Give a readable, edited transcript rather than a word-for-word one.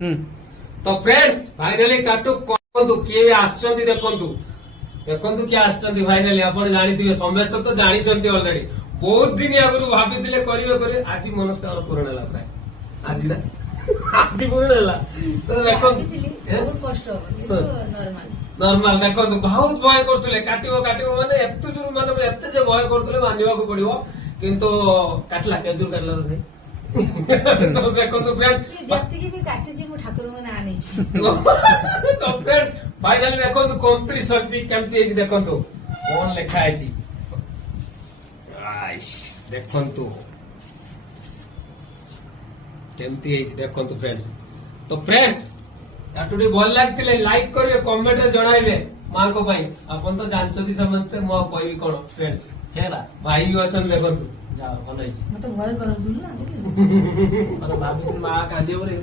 तो friends finally टाटू कहतु किए भी आसचंती देखंतु देखंतु किए आसचंती फाइनाली आपण जानिथिबे समस्त तो जानिचंती ऑलरेडी बहुत दिन आगु भाबिथिले करिवे करिवे आज मनस्कार पूर्ण होला प्राय आज आज पूर्ण होला तो देखो बहुत कष्ट हो नॉर्मल नॉर्मल देखंतु बहुत भय करथुले काटिबो काटिबो माने एत्ते जोर माने एत्ते जे भय करथुले मानिबाकू पड़िबो किंतु काटला केजुर काटला रे तो देखंतु फ्रेंड्स जत्तिकी भी काटिची मु ठाकुर को ना आनी तो फ्रेंड्स फाइनली देखंतु कंप्लीट सरची केमती है देखंतु कोन लेखा है जी आइश देखंतु केमती है देखंतु फ्रेंड्स तो फ्रेंड्स याटुडी भल लागतिले लाइक करिवे कमेंट रे जणाइबे मां को भाई अपन तो जानछथि समझते मो कहबी कोन फ्रेंड्स हेरा भाई भी अछन देखंतु जाओ भलै मत भय करम दुनु ना भाभी मां कांदियो रे